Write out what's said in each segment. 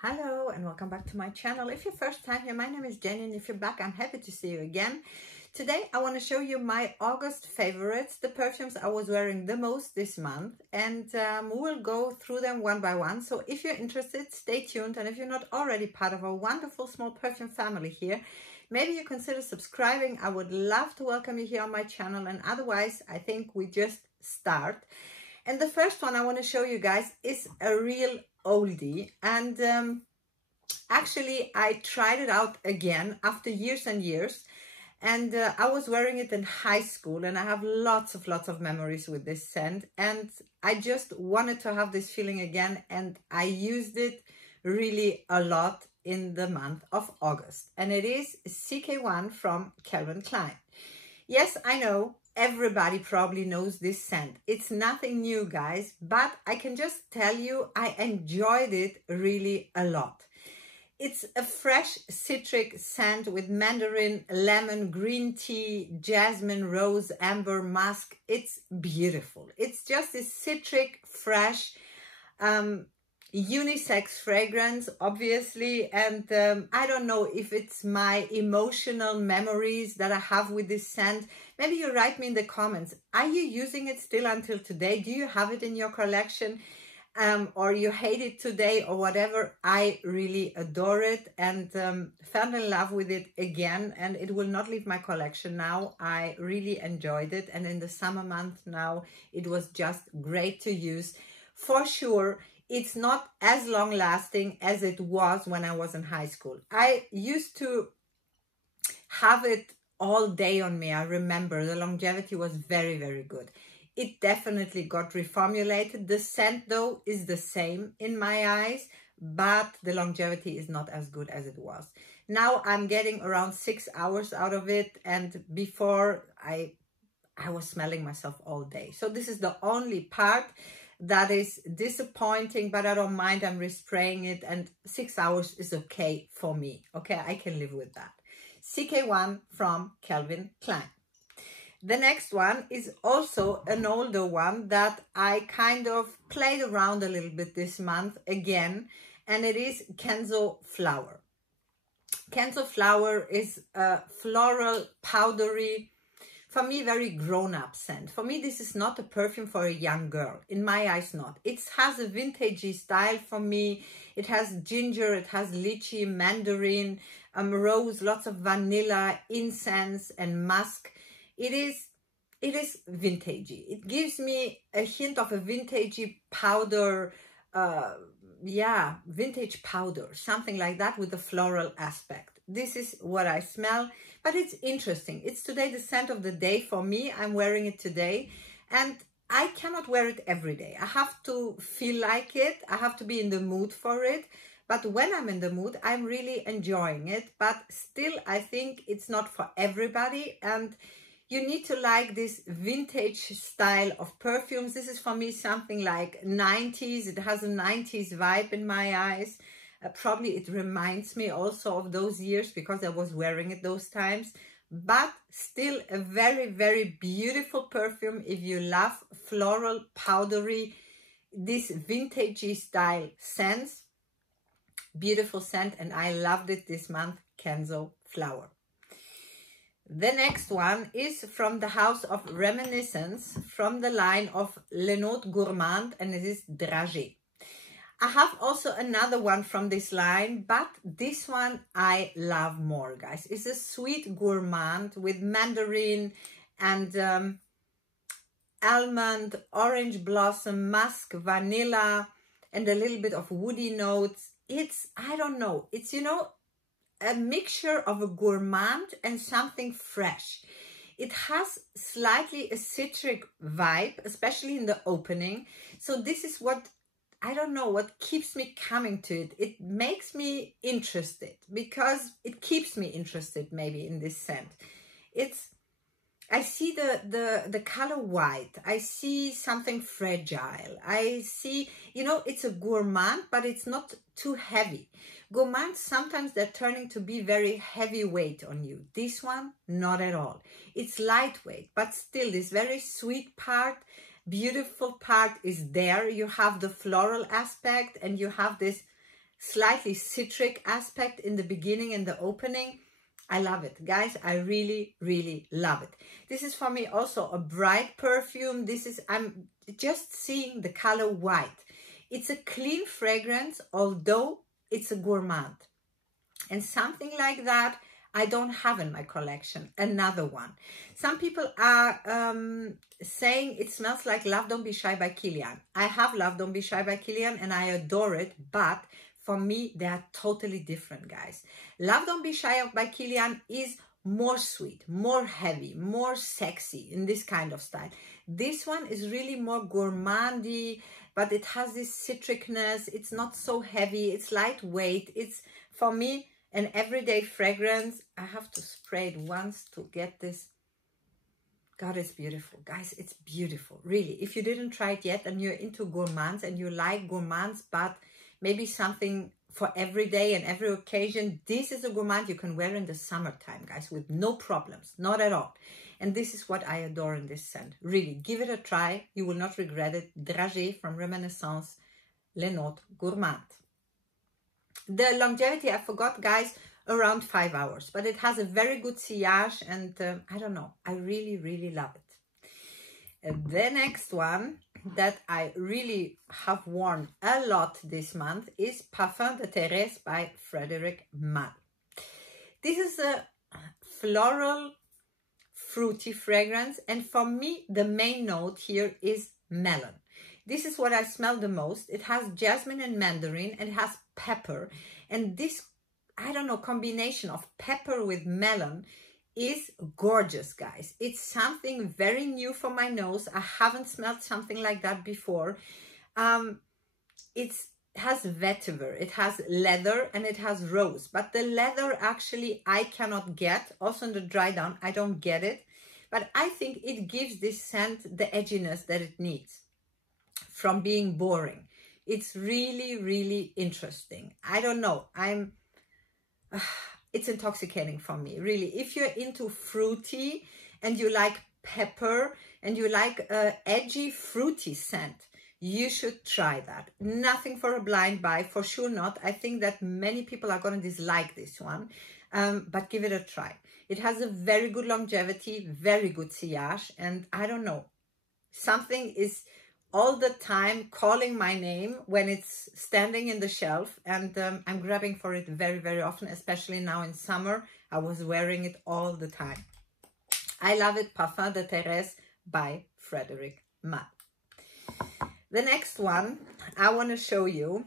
Hello and welcome back to my channel. If you're first time here, my name is Jenny, and if you're back, I'm happy to see you again. Today I want to show you my August favorites, the perfumes I was wearing the most this month, and we'll go through them one by one. So if you're interested, stay tuned, and if you're not already part of a wonderful small perfume family here, maybe you consider subscribing. I would love to welcome you here on my channel, and otherwise I think we just start. And the first one I want to show you guys is a real oldie, and actually I tried it out again after years and years, and I was wearing it in high school, and I have lots of memories with this scent, and I just wanted to have this feeling again, and I used it really a lot in the month of August, and it is CK1 from Calvin Klein. Yes, I know everybody probably knows this scent. It's nothing new, guys, but I can just tell you I enjoyed it really a lot. It's a fresh citric scent with mandarin, lemon, green tea, jasmine, rose, amber, musk. It's beautiful. It's just this citric, fresh, unisex fragrance, obviously, and I don't know if it's my emotional memories that I have with this scent. Maybe you write me in the comments, are you using it still until today? Do you have it in your collection, or you hate it today, or whatever? I really adore it, and fell in love with it again, and it will not leave my collection now. I really enjoyed it, and in the summer month now it was just great to use. For sure, it's not as long lasting as it was when I was in high school. I used to have it all day on me. I remember the longevity was very good. It definitely got reformulated. The scent though is the same in my eyes, but the longevity is not as good as it was. Now I'm getting around 6 hours out of it, and before I was smelling myself all day. So this is the only part that is disappointing, but I don't mind. I'm respraying it, and 6 hours is okay for me. Okay, I can live with that. CK1 from Calvin Klein. The next one is also an older one that I kind of played around a little bit this month again, and it is Kenzo Flower. Kenzo Flower is a floral, powdery, for me, very grown-up scent. For me, this is not a perfume for a young girl. In my eyes, not. It has a vintagey style for me. It has ginger, it has lychee, mandarin, rose, lots of vanilla, incense, and musk. It is vintagey. It gives me a hint of a vintagey powder, vintage powder, something like that, with the floral aspect. This is what I smell, but it's interesting. It's today the scent of the day for me. I'm wearing it today, and I cannot wear it every day. I have to feel like it. I have to be in the mood for it. But when I'm in the mood, I'm really enjoying it. But still, I think it's not for everybody, and you need to like this vintage style of perfumes. This is for me something like 90s. It has a 90s vibe in my eyes. Probably it reminds me also of those years because I was wearing it those times. But still a very beautiful perfume if you love floral, powdery, this vintagey style scents. Beautiful scent, and I loved it this month, Kenzo Flower. The next one is from the house of Reminiscence, from the line of Les Notes Gourmandes, and it is Dragee. I have also another one from this line, but this one I love more, guys. It's a sweet gourmand with mandarin and almond, orange blossom, musk, vanilla, and a little bit of woody notes. It's, I don't know, it's, you know, a mixture of a gourmand and something fresh. It has slightly a citric vibe, especially in the opening. So this is what, I don't know, what keeps me coming to it. It makes me interested because it keeps me interested maybe in this scent. It's, I see the color white. I see something fragile. I see, you know, it's a gourmand, but it's not too heavy. Gourmands, sometimes they're turning to be very heavyweight on you. This one, not at all. It's lightweight, but still this very sweet part, beautiful part is there. You have the floral aspect, and you have this slightly citric aspect in the beginning and the opening. I love it, guys. I really, really love it. This is for me also a bright perfume. I'm just seeing the color white. It's a clean fragrance, although it's a gourmand. And something like that I don't have in my collection. Another one. Some people are saying it smells like Love Don't Be Shy by Kilian. I have Love Don't Be Shy by Kilian and I adore it, but for me, they are totally different, guys. Love Don't Be Shy by Kilian is more sweet, more heavy, more sexy in this kind of style. This one is really more gourmandy, but it has this citricness. It's not so heavy. It's lightweight. It's, for me, an everyday fragrance. I have to spray it once to get this. God, it's beautiful. Guys, it's beautiful. Really. If you didn't try it yet and you're into gourmands and you like gourmands, but maybe something for every day and every occasion, this is a gourmand you can wear in the summertime, guys, with no problems. Not at all. And this is what I adore in this scent. Really, give it a try. You will not regret it. Dragee from Reminiscence Les Gourmandes. The longevity, I forgot, guys, around 5 hours. But it has a very good sillage and I don't know. I really, really love it. The next one that I really have worn a lot this month is Parfum de Therese by Frederic Malle. This is a floral, fruity fragrance, and for me, the main note here is melon. This is what I smell the most. It has jasmine and mandarin, and it has pepper, and this, I don't know, combination of pepper with melon is gorgeous, guys. It's something very new for my nose. I haven't smelled something like that before. It has vetiver, it has leather, and it has rose. But the leather, actually, I cannot get. Also in the dry down, I don't get it. But I think it gives this scent the edginess that it needs from being boring. It's really, really interesting. I don't know. It's intoxicating for me, really. If you're into fruity and you like pepper and you like edgy, fruity scent, you should try that. Nothing for a blind buy, for sure not. I think that many people are going to dislike this one, but give it a try. It has a very good longevity, very good sillage, and I don't know, something is all the time calling my name when it's standing in the shelf, and I'm grabbing for it very, very often, especially now in summer. I was wearing it all the time. I love it. Parfum de Therese by Frederic Malle. The next one I want to show you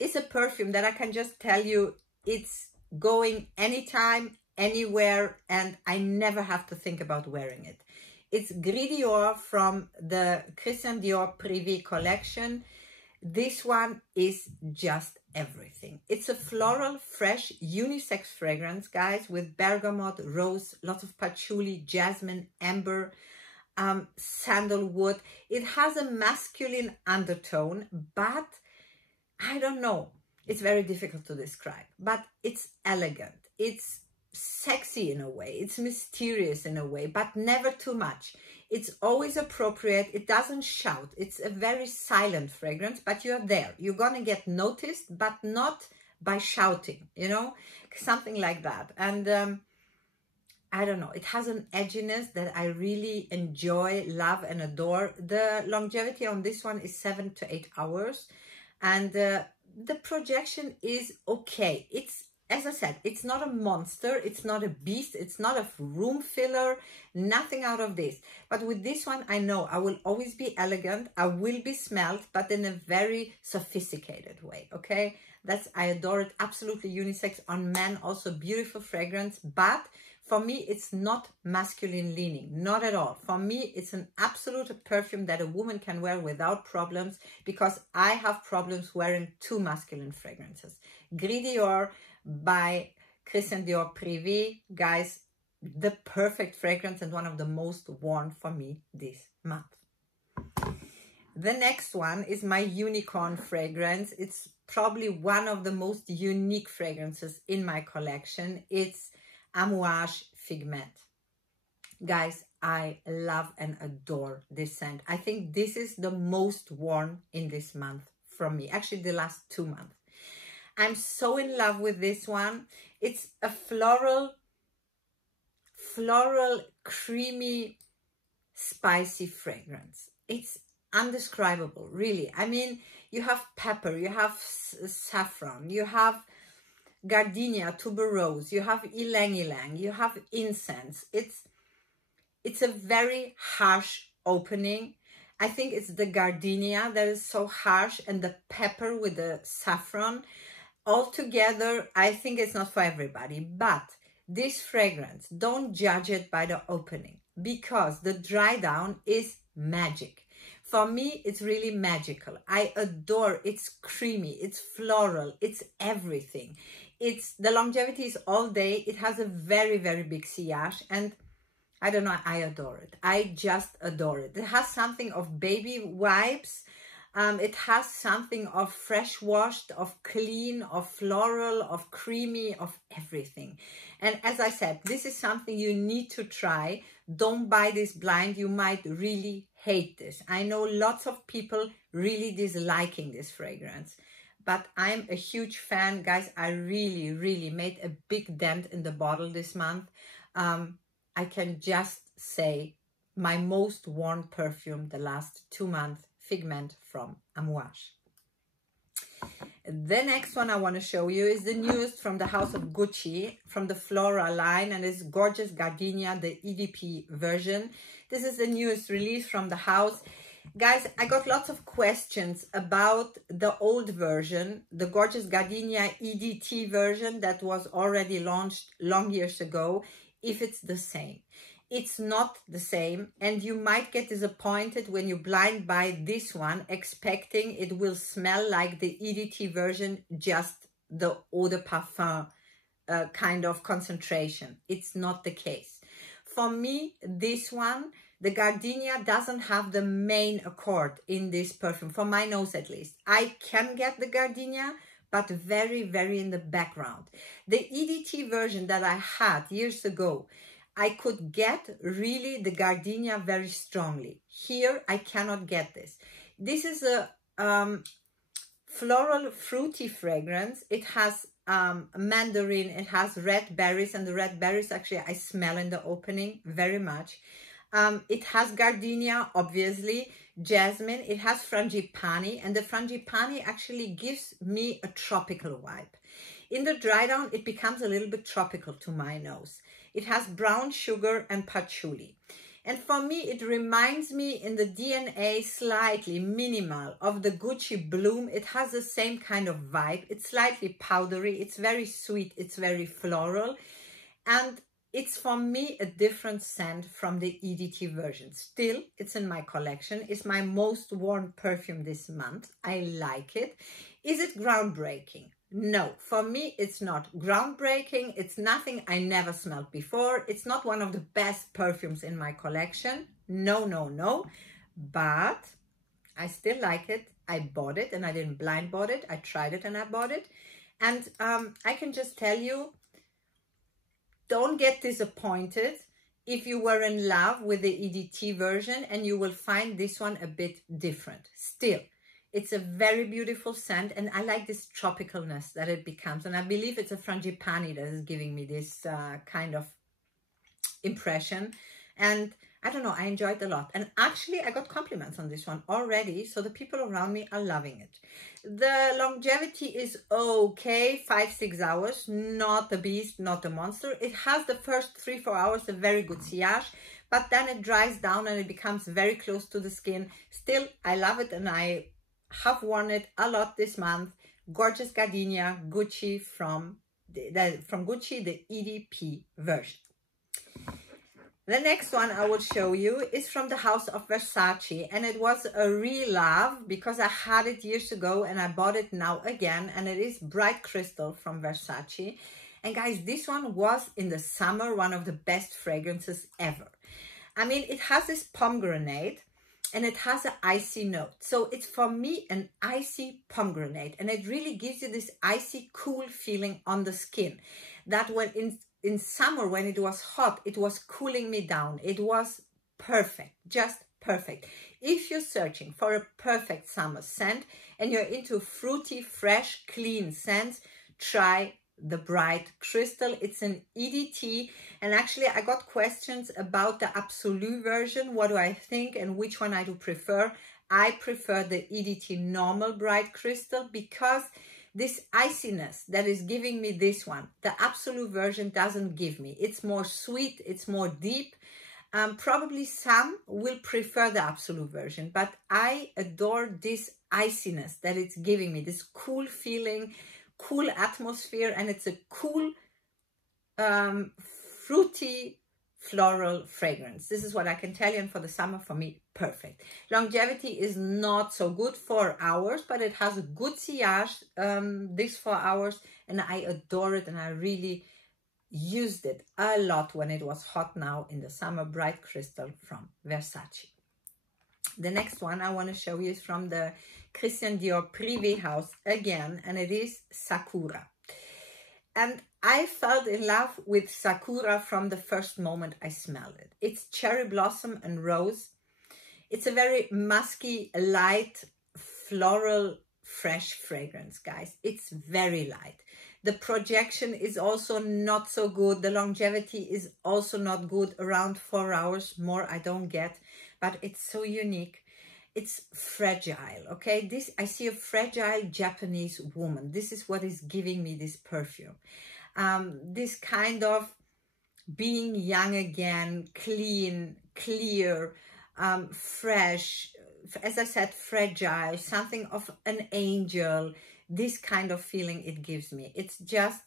is a perfume that I can just tell you it's going anytime, anywhere, and I never have to think about wearing it. It's Gris Dior from the Christian Dior Privy collection. This one is just everything. It's a floral, fresh, unisex fragrance, guys, with bergamot, rose, lots of patchouli, jasmine, amber, sandalwood. It has a masculine undertone, but I don't know. It's very difficult to describe, but it's elegant. It's sexy in a way, it's mysterious in a way, but never too much. It's always appropriate. It doesn't shout. It's a very silent fragrance, but you're there. You're gonna get noticed, but not by shouting, you know, something like that. And I don't know, it has an edginess that I really enjoy, love, and adore. The longevity on this one is 7 to 8 hours, and the projection is okay. It's, as I said, it's not a monster, it's not a beast, it's not a room filler, nothing out of this. But with this one, I know I will always be elegant, I will be smelled, but in a very sophisticated way, okay? I adore it, absolutely unisex on men, also beautiful fragrance, but for me, it's not masculine leaning, not at all. For me, it's an absolute perfume that a woman can wear without problems, because I have problems wearing too masculine fragrances. Gris Dior by Christian Dior Privy, guys, the perfect fragrance and one of the most worn for me this month. The next one is my unicorn fragrance. It's probably one of the most unique fragrances in my collection. It's Amouage Figment. Guys, I love and adore this scent. I think this is the most worn in this month from me, actually the last 2 months. I'm so in love with this one. It's a floral, creamy, spicy fragrance. It's undescribable, really. I mean, you have pepper, you have saffron, you have gardenia, tuberose, you have ylang ylang, you have incense. It's a very harsh opening. I think it's the gardenia that is so harsh and the pepper with the saffron. Altogether, I think it's not for everybody, but this fragrance, don't judge it by the opening, because the dry down is magic. For me, it's really magical. I adore, it's creamy, it's floral, it's everything. It's, the longevity is all day. It has a very, very big sillage, and I don't know, I adore it. I just adore it. It has something of baby vibes. It has something of fresh washed, of clean, of floral, of creamy, of everything. And as I said, this is something you need to try. Don't buy this blind. You might really hate this. I know lots of people really disliking this fragrance, but I'm a huge fan. Guys, I really, really made a big dent in the bottle this month. I can just say my most worn perfume the last 2 months, Figment from Amouage. The next one I want to show you is the newest from the house of Gucci, from the Flora line, and it's gorgeous Gardenia, the EDP version. This is the newest release from the house. Guys, I got lots of questions about the old version, the gorgeous Gardenia EDT version that was already launched long years ago, if it's the same. It's not the same, and you might get disappointed when you blind buy this one, expecting it will smell like the EDT version, just the eau de parfum kind of concentration. It's not the case. For me, this one, the Gardenia doesn't have the main accord in this perfume, for my nose at least. I can get the Gardenia, but very, very in the background. The EDT version that I had years ago, I could get really the Gardenia very strongly. Here, I cannot get this. This is a floral, fruity fragrance. It has mandarin, it has red berries, and the red berries actually I smell in the opening very much. It has Gardenia, obviously, jasmine, it has frangipani, and the frangipani actually gives me a tropical vibe. In the dry down, it becomes a little bit tropical to my nose. It has brown sugar and patchouli. And for me, it reminds me in the DNA slightly minimal of the Gucci Bloom. It has the same kind of vibe. It's slightly powdery. It's very sweet. It's very floral. And it's for me a different scent from the EDT version. Still, it's in my collection. It's my most worn perfume this month. I like it. Is it groundbreaking? No, for me, it's not groundbreaking. It's nothing I never smelled before. It's not one of the best perfumes in my collection. No, no, no. But I still like it. I bought it and I didn't blind bought it. I tried it and I bought it. And I can just tell you, don't get disappointed if you were in love with the EDT version, and you will find this one a bit different. Still, it's a very beautiful scent, and I like this tropicalness that it becomes. And I believe it's a frangipani that is giving me this kind of impression. And I don't know, I enjoyed it a lot. And actually, I got compliments on this one already, so the people around me are loving it. The longevity is okay, 5-6 hours, not a beast, not a monster. It has the first 3-4 hours a very good sillage, but then it dries down and it becomes very close to the skin. Still, I love it, and I have worn it a lot this month. Gorgeous Gardenia, Gucci from Gucci, the EDP version. The next one I will show you is from the house of Versace, and it was a real love because I had it years ago and I bought it now again, and it is Bright Crystal from Versace. And guys, this one was in the summer one of the best fragrances ever. I mean, it has this pomegranate and it has an icy note. So it's for me an icy pomegranate, and it really gives you this icy cool feeling on the skin that when in summer, when it was hot, it was cooling me down. It was perfect, just perfect. If you're searching for a perfect summer scent and you're into fruity, fresh, clean scents, try the Bright Crystal. It's an EDT, and actually I got questions about the Absolute version. What do I think and which one I do prefer? I prefer the EDT normal Bright Crystal because this iciness that is giving me this one, the Absolute version doesn't give me. It's more sweet, it's more deep. Probably some will prefer the Absolute version, but I adore this iciness that it's giving me, this cool feeling, cool atmosphere, and it's a cool fruity floral fragrance. This is what I can tell you, and for the summer, for me, perfect. Longevity is not so good, 4 hours, but it has a good sillage, this 4 hours, and I adore it, and I really used it a lot when it was hot now in the summer. Bright Crystal from Versace. The next one I want to show you is from the Christian Dior Privy house again, and it is Sakura. And I fell in love with Sakura from the first moment I smelled it. It's cherry blossom and rose. It's a very musky, light, floral, fresh fragrance, guys. It's very light. The projection is also not so good. The longevity is also not good. Around 4 hours, more I don't get. But it's so unique. It's fragile, okay? This, I see a fragile Japanese woman. This is what is giving me this perfume. This kind of being young again, clean, clear, fresh, as I said, fragile, something of an angel. This kind of feeling it gives me. It's just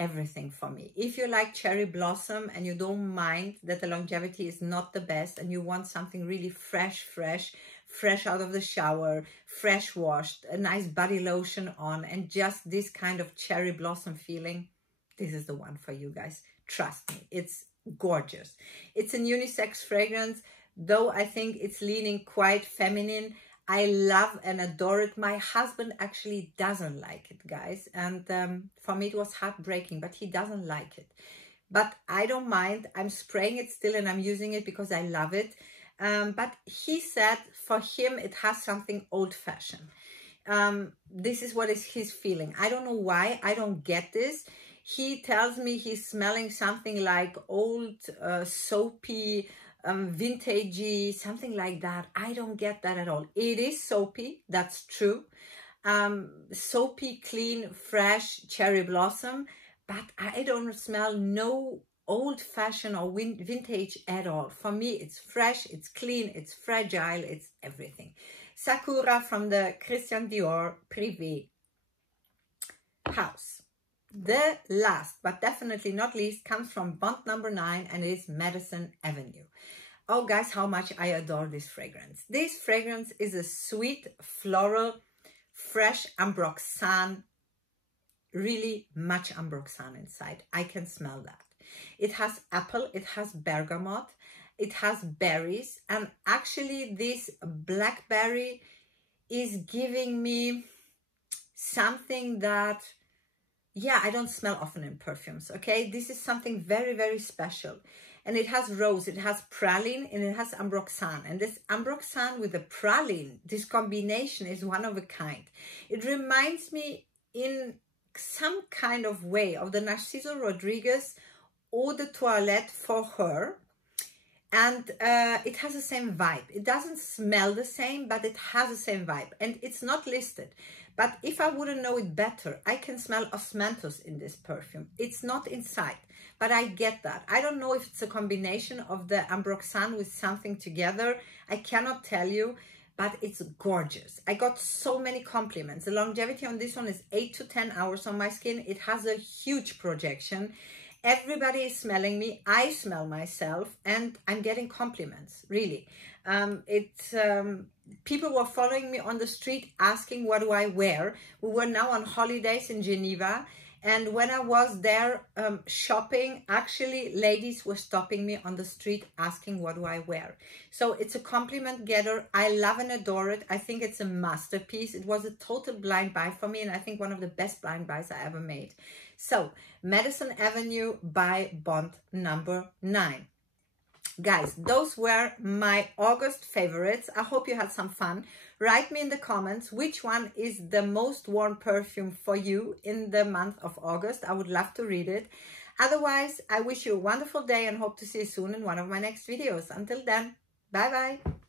everything for me. If you like cherry blossom and you don't mind that the longevity is not the best and you want something really fresh out of the shower, fresh washed, a nice body lotion on, and just this kind of cherry blossom feeling, this is the one for you guys. Trust me, it's gorgeous. It's an unisex fragrance, though I think it's leaning quite feminine. I love and adore it. My husband actually doesn't like it, guys. And for me, it was heartbreaking, but he doesn't like it. But I don't mind. I'm spraying it still and I'm using it because I love it. But he said for him, it has something old-fashioned. This is what is his feeling. I don't know why. I don't get this. He tells me he's smelling something like old, soapy, vintagey, something like that. I don't get that at all. It is soapy, that's true. Soapy, clean, fresh cherry blossom, but I don't smell no old-fashioned or vintage at all. For me, it's fresh, it's clean, it's fragile, it's everything. Sakura from the Christian Dior Privy house. The last, but definitely not least, comes from Bond number 9, and it is Madison Avenue. Oh, guys, how much I adore this fragrance. This fragrance is a sweet, floral, fresh ambroxan, really much ambroxan inside. I can smell that. It has apple, it has bergamot, it has berries, and actually this blackberry is giving me something that, yeah, I don't smell often in perfumes, okay? This is something very, very special. And it has rose, it has praline, and it has ambroxan. And this ambroxan with the praline, this combination is one of a kind. It reminds me in some kind of way of the Narciso Rodriguez Eau de Toilette for her. And it has the same vibe. It doesn't smell the same, but it has the same vibe. And it's not listed. But if I wouldn't know it better, I can smell osmanthus in this perfume. It's not inside, but I get that. I don't know if it's a combination of the ambroxan with something together. I cannot tell you, but it's gorgeous. I got so many compliments. The longevity on this one is 8 to 10 hours on my skin. It has a huge projection. Everybody is smelling me. I smell myself, and I'm getting compliments, really. People were following me on the street asking what do I wear. We were now on holidays in Geneva, and when I was there shopping, actually ladies were stopping me on the street asking what do I wear. So it's a compliment getter. I love and adore it. I think it's a masterpiece. It was a total blind buy for me, and I think one of the best blind buys I ever made. So Madison Avenue by Bond number 9. Guys, those were my August favorites. I hope you had some fun. Write me in the comments which one is the most worn perfume for you in the month of August. I would love to read it. Otherwise, I wish you a wonderful day and hope to see you soon in one of my next videos. Until then, bye bye.